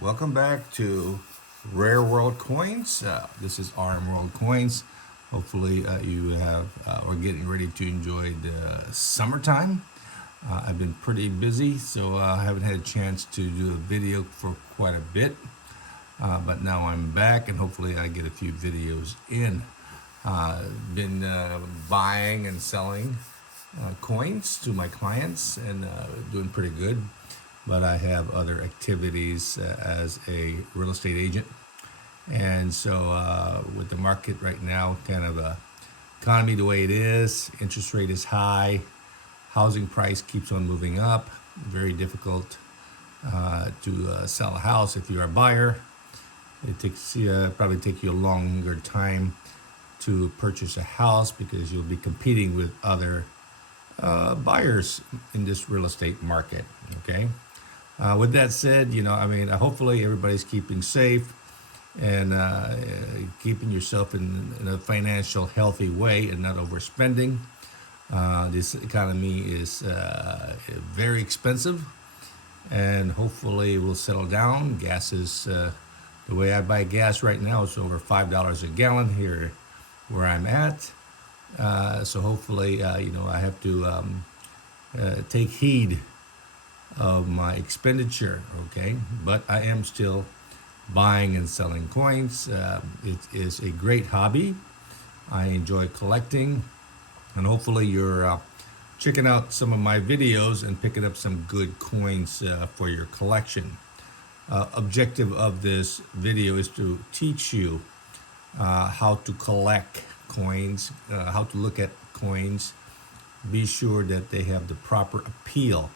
Welcome back to Rare World Coins. This is RMworldcoins. Hopefully, we're getting ready to enjoy the summertime. I've been pretty busy, so I haven't had a chance to do a video for quite a bit. But now I'm back, and hopefully, I get a few videos in. Been buying and selling coins to my clients and doing pretty good. But I have other activities as a real estate agent. And so with the market right now, kind of economy the way it is, interest rate is high, housing price keeps on moving up, very difficult to sell a house if you're a buyer. It takes probably take you a longer time to purchase a house because you'll be competing with other buyers in this real estate market, okay? With that said, hopefully everybody's keeping safe and keeping yourself in a financial healthy way and not overspending. This economy is very expensive, and hopefully it will settle down. Gas is, the way I buy gas right now, it's over $5 a gallon here where I'm at. So hopefully, I have to take heed of my expenditure, okay? But I am still buying and selling coins. It is a great hobby. I enjoy collecting, and hopefully you're checking out some of my videos and picking up some good coins for your collection. Objective of this video is to teach you how to collect coins, how to look at coins. Be sure that they have the proper appeal,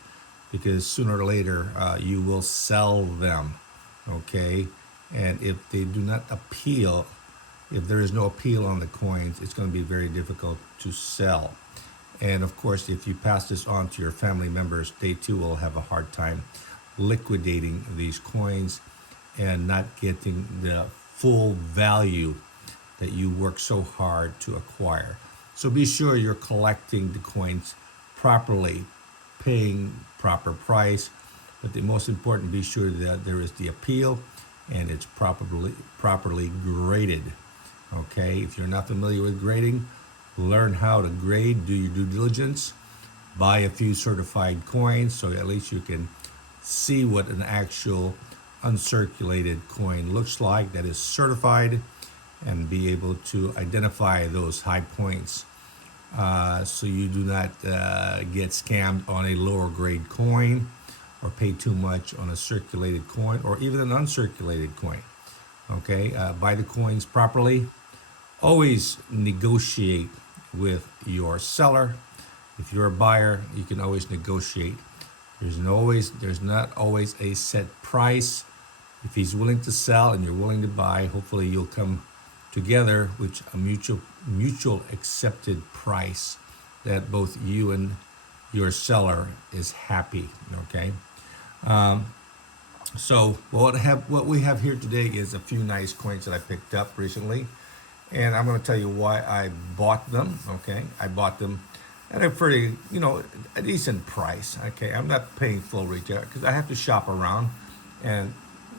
because sooner or later you will sell them, okay? And if they do not appeal, if there is no appeal on the coins, it's going to be very difficult to sell. And of course, if you pass this on to your family members, they too will have a hard time liquidating these coins and not getting the full value that you work so hard to acquire. So be sure you're collecting the coins properly, paying proper price, but the most important, be sure that there is the appeal and it's properly graded. Okay, if you're not familiar with grading, learn how to grade, do your due diligence, buy a few certified coins so at least you can see what an actual uncirculated coin looks like that is certified, and be able to identify those high points so you do not get scammed on a lower grade coin or pay too much on a circulated coin or even an uncirculated coin. Okay, buy the coins properly. Always negotiate with your seller. If you're a buyer, you can always negotiate. There's not always a set price. If he's willing to sell and you're willing to buy, hopefully you'll come together with a mutual accepted price that both you and your seller is happy, okay? So what we have here today is a few nice coins that I picked up recently, and I'm going to tell you why I bought them, okay? I bought them at a pretty, a decent price, okay? I'm not paying full retail because I have to shop around and,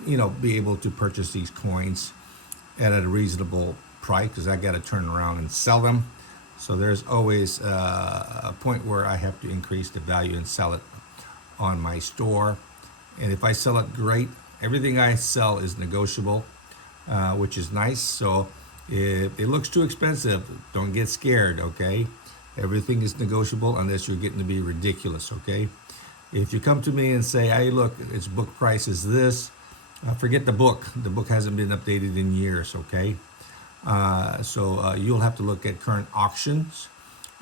be able to purchase these coins at a reasonable price, because I got to turn around and sell them. So there's always a point where I have to increase the value and sell it on my store. And if I sell it, great. Everything I sell is negotiable, which is nice. So if it looks too expensive, don't get scared, okay? Everything is negotiable unless you're getting to be ridiculous, okay? If you come to me and say, hey, look, its book price is this, forget the book. The book hasn't been updated in years, okay? So you'll have to look at current auctions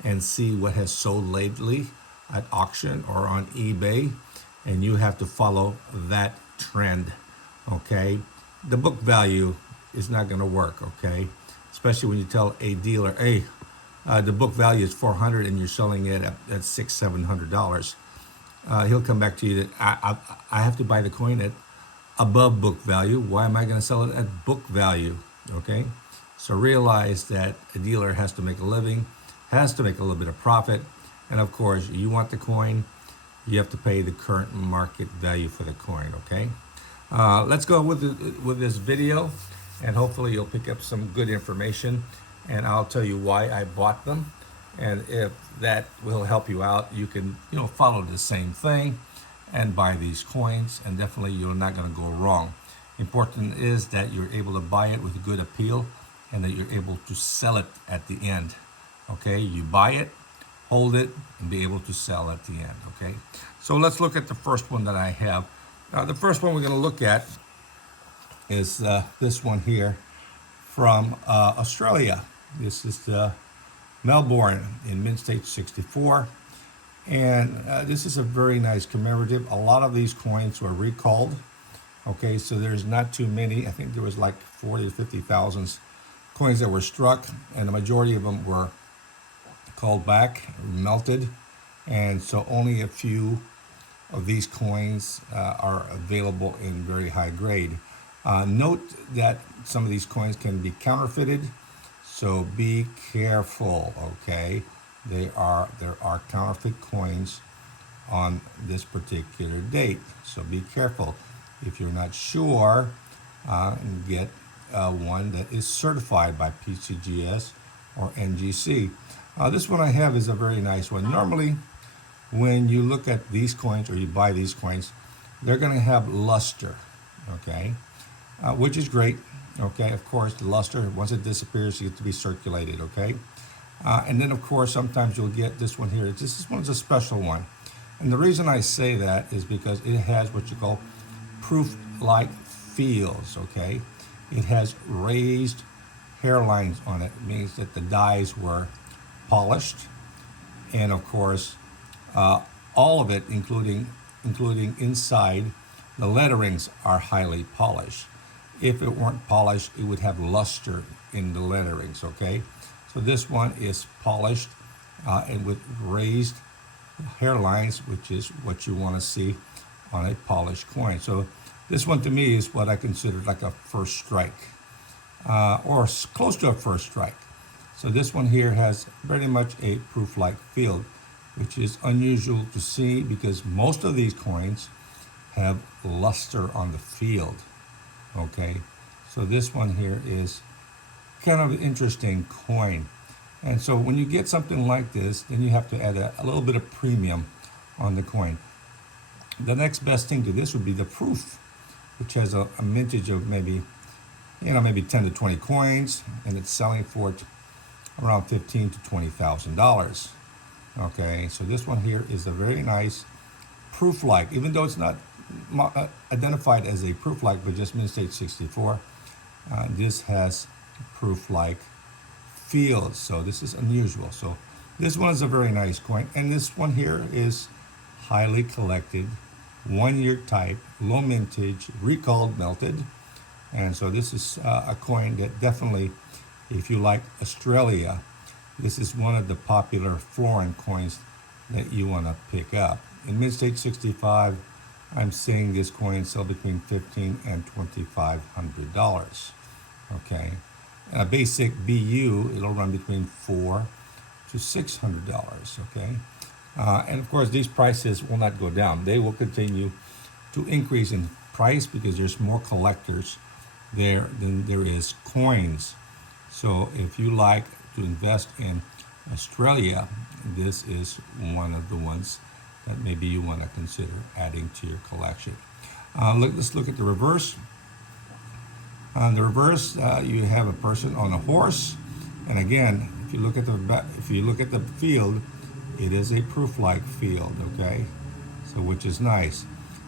and see what has sold lately at auction or on eBay, and you have to follow that trend, okay? The book value is not going to work, okay? Especially when you tell a dealer, hey, the book value is $400 and you're selling it at $600-700. He'll come back to you that I have to buy the coin at above book value. Why am I going to sell it at book value? Okay, so realize that a dealer has to make a living, has to make a little bit of profit, and of course you want the coin, you have to pay the current market value for the coin. Okay, Let's go with this video, and hopefully you'll pick up some good information, and I'll tell you why I bought them. And if that will help you out, you can follow the same thing and buy these coins, and definitely you're not going to go wrong. Important is that you're able to buy it with a good appeal and that you're able to sell it at the end. Okay, you buy it, hold it, and be able to sell at the end. Okay, so let's look at the first one that I have. The first one we're going to look at is this one here from Australia. This is the Melbourne in Mint State 64. And this is a very nice commemorative. A lot of these coins were recalled. Okay, so there's not too many. I think there was like 40 to 50,000 coins that were struck, and the majority of them were called back, melted. And so only a few of these coins are available in very high grade. Note that some of these coins can be counterfeited, so be careful, okay? There are counterfeit coins on this particular date, so be careful. If you're not sure, get one that is certified by PCGS or NGC. This one I have is a very nice one. Normally, when you look at these coins or you buy these coins, they're going to have luster, okay, which is great. Okay, of course, the luster, once it disappears, it gets to be circulated, okay? And then, of course, sometimes you'll get this one here. This one's a special one. And the reason I say that is because it has what you call proof-like feels, okay? It has raised hairlines on it. It means that the dies were polished. And, of course, all of it, including inside, the letterings are highly polished. If it weren't polished, it would have luster in the letterings, okay? So this one is polished and with raised hairlines, which is what you want to see on a polished coin. So this one to me is what I consider like a first strike, or close to a first strike. So this one here has very much a proof-like feel, which is unusual to see because most of these coins have luster on the field. Okay, so this one here is kind of an interesting coin. And so when you get something like this, then you have to add a little bit of premium on the coin. The next best thing to this would be the proof, which has a mintage of maybe 10 to 20 coins, and it's selling for around $15,000 to $20,000. Okay, so this one here is a very nice proof-like, even though it's not identified as a proof-like, but just Mint State 64. This has proof-like feels, so this is unusual. So this one is a very nice coin, and this one here is highly collected, 1-year type, low mintage, recalled, melted. And so this is a coin that definitely, if you like Australia, this is one of the popular Florin coins that you want to pick up. In Mint State 65, I'm seeing this coin sell between $1,500 and $2,500. Okay, and a basic BU, it'll run between $400 to $600. Okay, and of course these prices will not go down; they will continue to increase in price because there's more collectors there than there is coins. So if you like to invest in Australia, this is one of the ones that maybe you want to consider adding to your collection. Let's look at the reverse. On the reverse, you have a person on a horse, and again, if you look at the field, it is a proof-like field. Okay, so which is nice.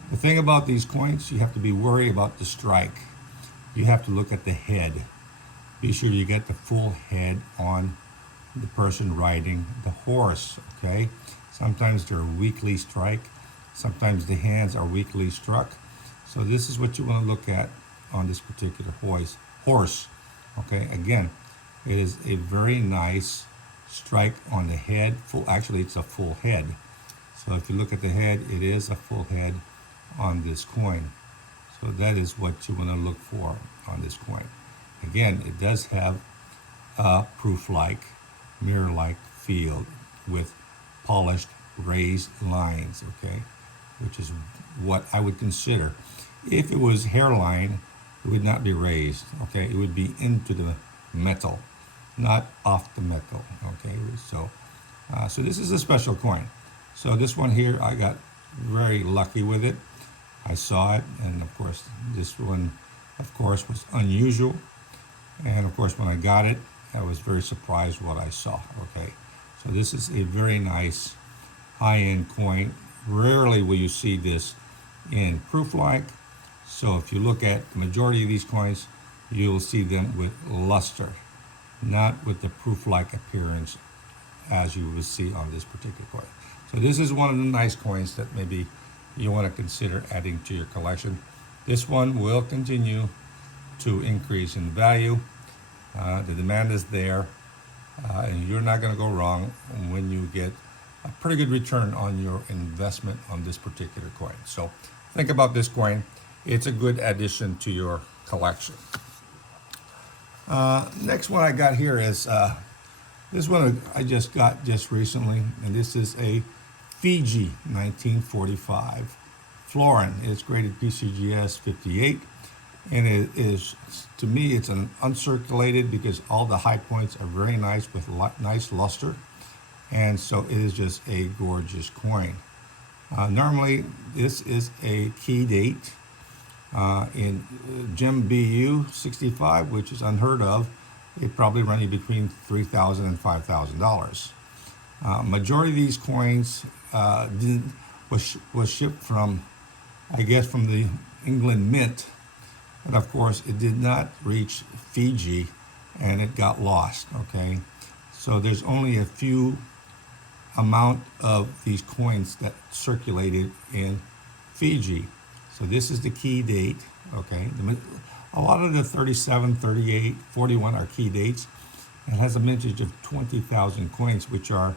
The thing about these coins, you have to be worried about the strike. You have to look at the head. Be sure you get the full head on the person riding the horse. Okay. Sometimes they're weakly strike, sometimes the hands are weakly struck. So this is what you want to look at on this particular horse. Okay, again, it is a very nice strike on the head. Actually, it's a full head. So if you look at the head, it is a full head on this coin. So that is what you want to look for on this coin. Again, it does have a proof-like, mirror-like feel with polished raised lines, okay, which is what I would consider. if it was hairline, it would not be raised, okay? It would be into the metal, not off the metal, okay? So this is a special coin. So this one here, I got very lucky with it. I saw it, and of course, this one, of course, was unusual. And of course, when I got it, I was very surprised what I saw, okay? So this is a very nice high-end coin. Rarely will you see this in proof-like. So if you look at the majority of these coins, you'll see them with luster, not with the proof-like appearance as you will see on this particular coin. So this is one of the nice coins that maybe you want to consider adding to your collection. This one will continue to increase in value. The demand is there, and you're not going to go wrong when you get a pretty good return on your investment on this particular coin. So think about this coin. It's a good addition to your collection. Next one I got here is this one I just got just recently, and this is a Fiji 1945 Florin. It's graded PCGS 58, and it is, to me, it's an uncirculated because all the high points are very nice with nice luster, and so it is just a gorgeous coin. Normally, this is a key date in Gem BU 65, which is unheard of. It probably run you between $3,000 and $5,000. Majority of these coins was shipped from, I guess, from the England Mint, but of course it did not reach Fiji, and it got lost. Okay, so there's only a few amount of these coins that circulated in Fiji. So this is the key date. Okay, a lot of the 37, 38, 41 are key dates. It has a mintage of 20,000 coins, which are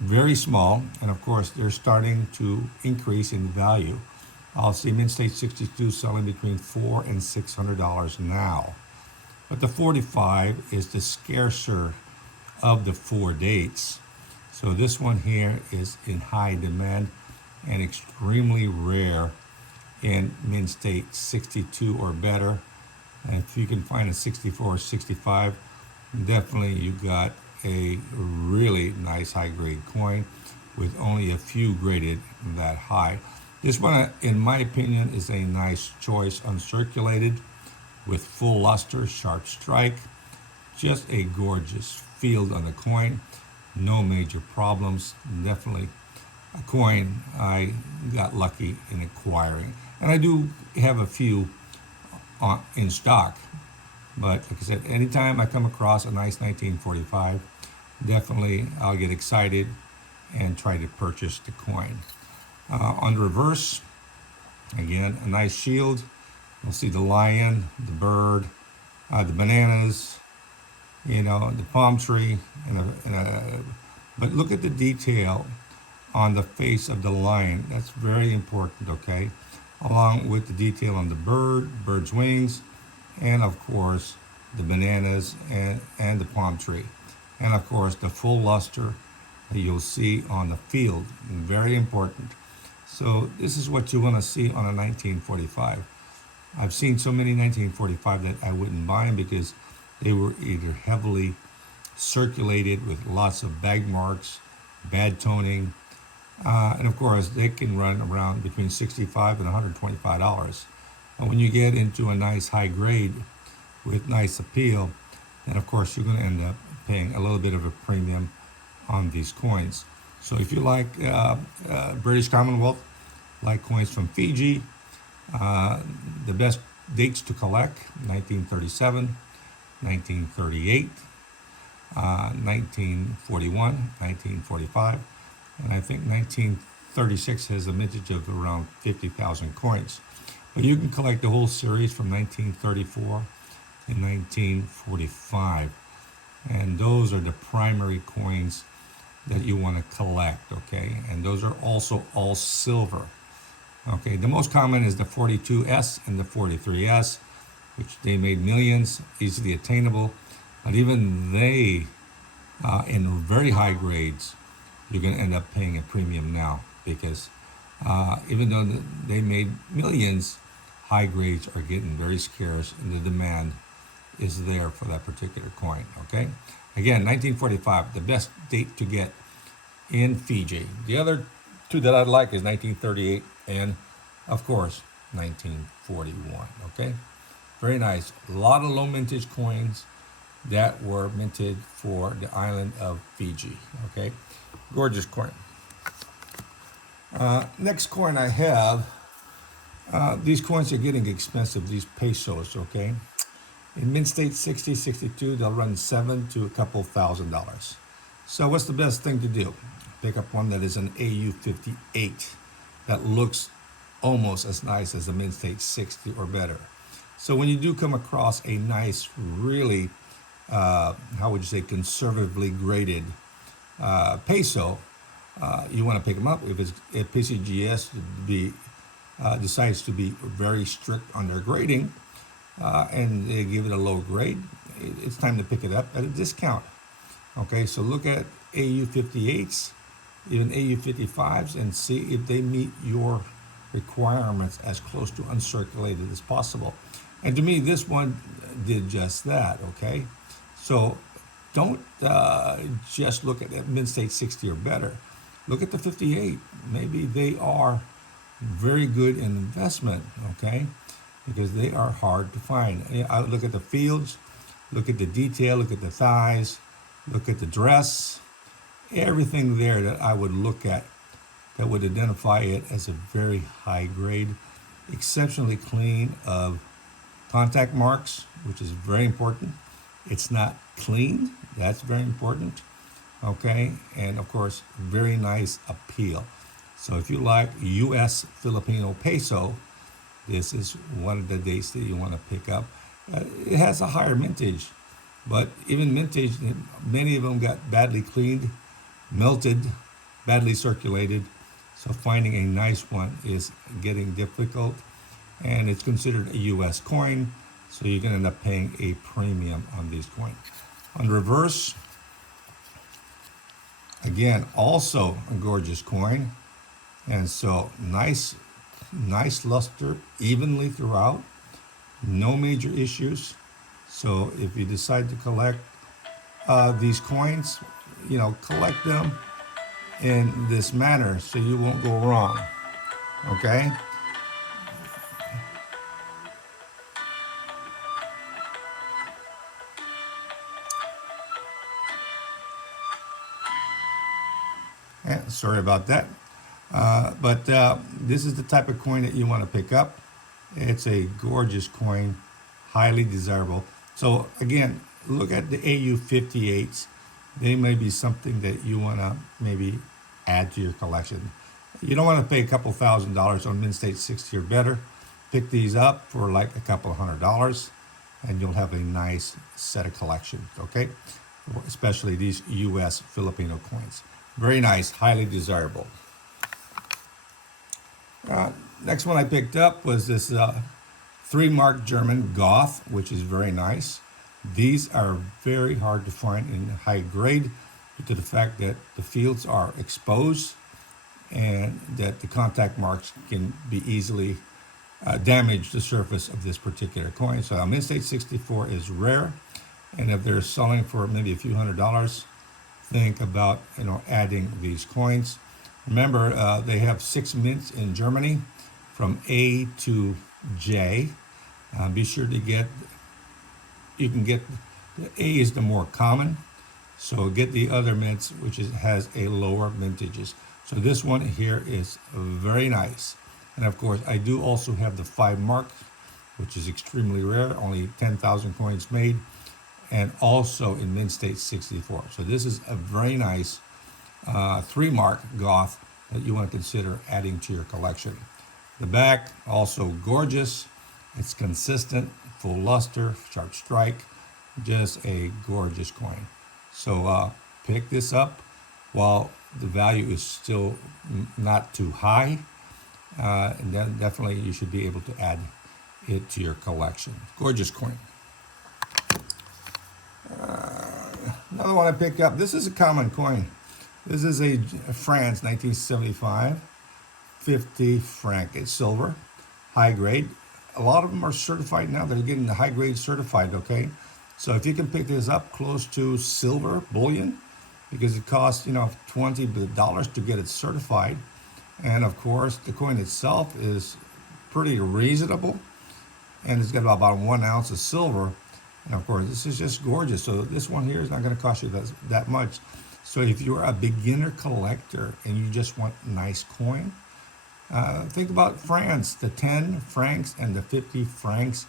very small, and of course they're starting to increase in value. I'll see Mint State 62 selling between $400 and $600 now. But the 45 is the scarcer of the 4 dates. So this one here is in high demand and extremely rare in Mint State 62 or better. And if you can find a 64 or 65, definitely you got a really nice high grade coin with only a few graded that high. This one, in my opinion, is a nice choice, uncirculated with full luster, sharp strike, just a gorgeous field on the coin, no major problems. Definitely a coin I got lucky in acquiring, and I do have a few in stock. But like I said, anytime I come across a nice 1945, definitely I'll get excited and try to purchase the coin. On the reverse, again, a nice shield. You'll see the lion, the bird, the bananas, the palm tree, but look at the detail on the face of the lion. That's very important, okay? Along with the detail on the bird's wings, and of course the bananas and the palm tree, and of course the full luster that you'll see on the field. Very important. So this is what you want to see on a 1945. I've seen so many 1945 that I wouldn't buy them because they were either heavily circulated with lots of bag marks, bad toning, and of course they can run around between $65 and $125. And when you get into a nice high grade with nice appeal, then of course you're going to end up paying a little bit of a premium on these coins. So if you like British Commonwealth, like coins from Fiji, the best dates to collect: 1937, 1938, 1941, 1945, and I think 1936 has a mintage of around 50,000 coins. But you can collect the whole series from 1934 and 1945. And those are the primary coins that you want to collect, okay? And those are also all silver. Okay, the most common is the 42S and the 43S, which they made millions, easily attainable. But even they, in very high grades, you're going to end up paying a premium now because even though they made millions, high grades are getting very scarce and the demand is there for that particular coin. Okay, again, 1945, the best date to get in Fiji. The other two that I'd like is 1938 and, of course, 1941. Okay, very nice. A lot of low mintage coins that were minted for the island of Fiji. Okay, gorgeous coin. Next coin I have. These coins are getting expensive. These pesos. Okay, in mint state 60, 62, they'll run $7 to a couple $1,000. So what's the best thing to do? Pick up one that is an AU 58 that looks almost as nice as a mint state 60 or better. So when you do come across a nice, really, how would you say, conservatively graded peso, you want to pick them up. If PCGS decides to be very strict on their grading and they give it a low grade, it's time to pick it up at a discount. Okay, so look at AU 58s, even AU 55s, and see if they meet your requirements as close to uncirculated as possible. And to me, this one did just that. Okay, so don't just look at that mint state 60 or better. Look at the 58. Maybe they are very good in investment. Okay, because they are hard to find. I look at the fields, look at the detail, look at the thighs, look at the dress, everything there that I would look at that would identify it as a very high grade, exceptionally clean of contact marks, which is very important. It's not clean, that's very important. Okay, and of course, very nice appeal. So if you like US Filipino peso, this is one of the dates that you want to pick up. It has a higher mintage, but even mintage, many of them got badly cleaned, melted, badly circulated. So finding a nice one is getting difficult, and it's considered a US coin, so you're going to end up paying a premium on these coins. On reverse, again, also a gorgeous coin, and so nice luster evenly throughout, no major issues. So if you decide to collect these coins, collect them in this manner so you won't go wrong. Okay, sorry about that. But this is the type of coin that you want to pick up. It's a gorgeous coin, highly desirable. So again, look at the AU 58s. They may be something that you want to maybe add to your collection. You don't want to pay a couple $1,000s on mint state 60 or better. Pick these up for like a couple $100, and you'll have a nice set of collections. Okay, especially these US Filipino coins. Very nice, highly desirable. Next one I picked up was this 3-mark German Goth, which is very nice. These are very hard to find in high grade due to the fact that the fields are exposed and that the contact marks can be easily damage the surface of this particular coin. So mint state 64 is rare, and if they're selling for maybe a few $100s, think about adding these coins. Remember, they have 6 mints in Germany from A to J. Be sure to you can get, the A is the more common, so get the other mints which has a lower mintages. So this one here is very nice. And of course, I do also have the 5-mark, which is extremely rare, only 10,000 coins made, and also in mint state 64. So this is a very nice 3-mark Goth that you want to consider adding to your collection. The back, also gorgeous. It's consistent, full luster, sharp strike, just a gorgeous coin. So pick this up while the value is still not too high, and then definitely you should be able to add it to your collection. Gorgeous coin. Another one I picked up. This is a common coin. This is a France 1975 50 franc. It's silver, high grade. a lot of them are certified now. They're getting the high grade certified, okay? So if you can pick this up close to silver bullion, because it costs, $20 to get it certified. And of course, the coin itself is pretty reasonable, and it's got about 1 ounce of silver. And of course, this is just gorgeous. So this one here is not going to cost you that much. So if you're a beginner collector and you just want nice coin, think about France, the 10 francs and the 50 francs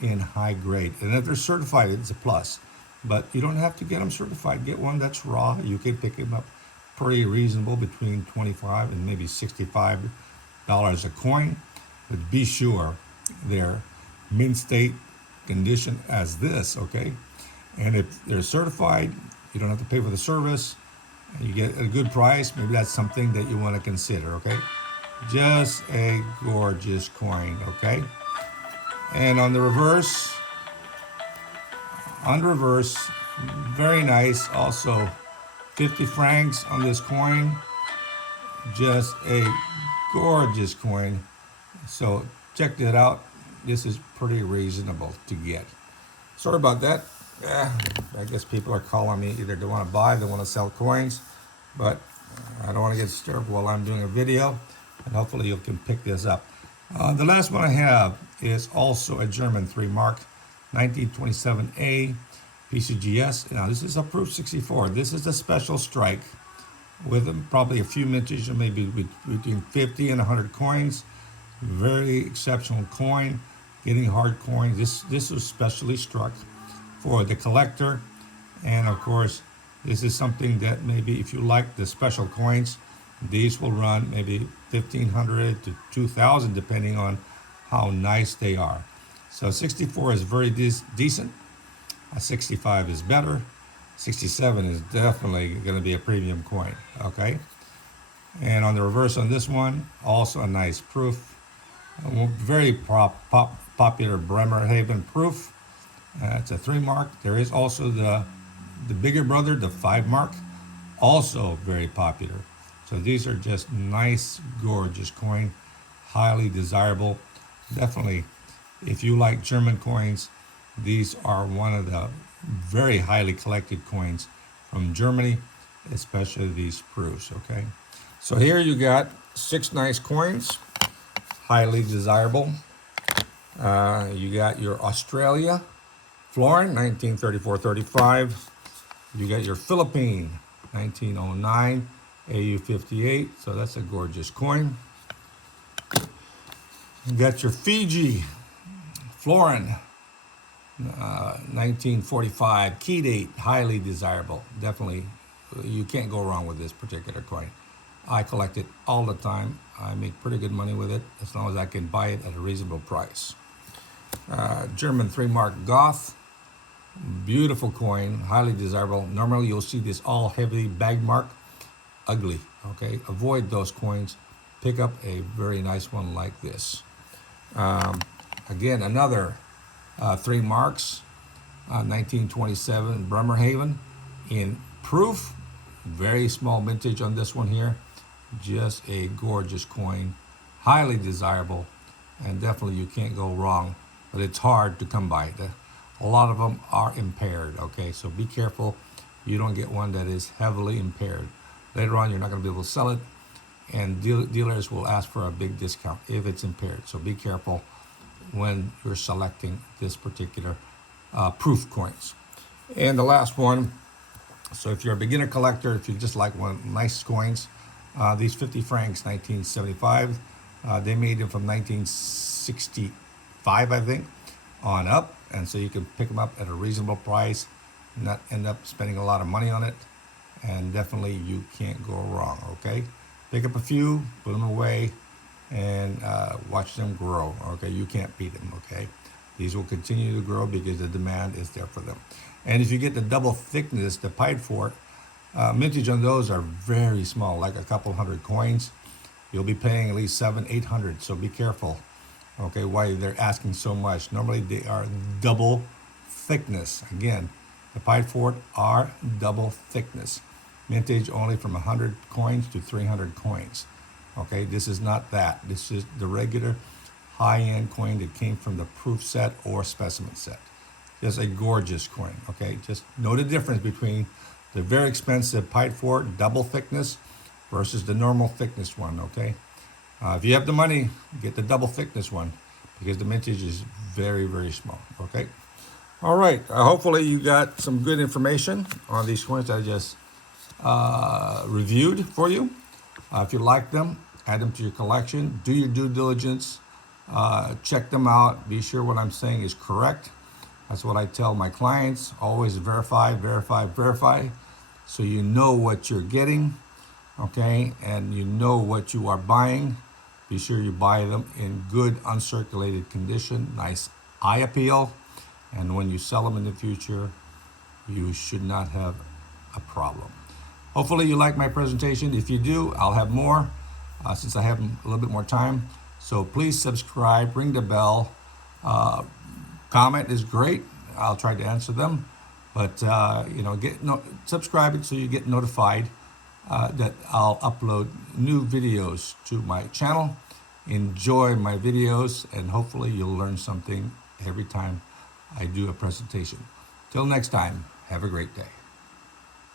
in high grade. And if they're certified, it's a plus. But you don't have to get them certified. Get one that's raw. You can pick them up pretty reasonable, between $25 and maybe $65 a coin. But be sure they're mint state condition as this, okay? And if they're certified, you don't have to pay for the service, and you get a good price. Maybe that's something that you want to consider, okay? Just a gorgeous coin, okay? And on the reverse, very nice. Also, 50 francs on this coin. Just a gorgeous coin. So check that out. This is pretty reasonable to get. Sorry about that. I guess people are calling me. Either they want to buy, they want to sell coins, but I don't want to get disturbed while I'm doing a video, and hopefully you can pick this up. The last one I have is also a German 3 mark, 1927A PCGS. Now this is a proof 64. This is a special strike with probably a few mintage, maybe between 50 and 100 coins. Very exceptional coin. Getting hard coins. This was specially struck for the collector, and of course, this is something that maybe if you like the special coins, these will run maybe 1,500 to 2,000 depending on how nice they are. So 64 is very decent. 65 is better. 67 is definitely going to be a premium coin. Okay. And on the reverse on this one, also a nice proof. Very popular Bremerhaven proof. It's a 3 mark. There is also the bigger brother, the 5 mark, also very popular. So these are just nice, gorgeous coin, highly desirable. Definitely, if you like German coins, these are one of the very highly collected coins from Germany, especially these proofs, okay? So here you got 6 nice coins, highly desirable. You got your Australia Florin, 1934-35. You got your Philippine, 1909 AU58. So that's a gorgeous coin. You got your Fiji Florin, 1945 key date, highly desirable. Definitely, you can't go wrong with this particular coin. I collect it all the time. I make pretty good money with it as long as I can buy it at a reasonable price. German 3 mark Goth, beautiful coin, highly desirable. Normally you'll see this all heavy bag mark, ugly, okay? Avoid those coins. Pick up a very nice one like this. Again, another 3 marks, 1927 Bremerhaven in proof. Very small mintage on this one here. Just a gorgeous coin, highly desirable, and definitely you can't go wrong, but it's hard to come by. A lot of them are impaired, okay? So be careful you don't get one that is heavily impaired. Later on, you're not going to be able to sell it, and dealers will ask for a big discount if it's impaired. So be careful when you're selecting this particular proof coins. And the last one, so if you're a beginner collector, if you just like one nice coins, these 50 francs, 1975, they made them from 1965, I think, on up. And so you can pick them up at a reasonable price, not end up spending a lot of money on it. And definitely you can't go wrong, okay? Pick up a few, put them away, and watch them grow, okay? You can't beat them, okay? These will continue to grow because the demand is there for them. And if you get the double thickness, the pied fort, mintage on those are very small, like a couple hundred coins. You'll be paying at least 700-800, so be careful, okay, why they're asking so much. Normally they are double thickness. Again, the pied fort are double thickness. Mintage only from 100 coins to 300 coins. Okay, this is not that. This is the regular high-end coin that came from the proof set or specimen set. Just a gorgeous coin, okay? Just know the difference between the very expensive Pied 4 double thickness versus the normal thickness one, okay? If you have the money, get the double thickness one because the mintage is very, very small, okay? All right, hopefully you got some good information on these coins that I just reviewed for you. If you like them, add them to your collection. Do your due diligence. Check them out. Be sure what I'm saying is correct. That's what I tell my clients. Always verify, verify, verify, so you know what you're getting, okay? And you know what you are buying. Be sure you buy them in good uncirculated condition, nice eye appeal. And when you sell them in the future, you should not have a problem. Hopefully you like my presentation. If you do, I'll have more since I have a little bit more time. So please subscribe, ring the bell. Comment is great. I'll try to answer them. But, subscribe it so you get notified that I'll upload new videos to my channel. Enjoy my videos, and hopefully you'll learn something every time I do a presentation. Till next time, have a great day.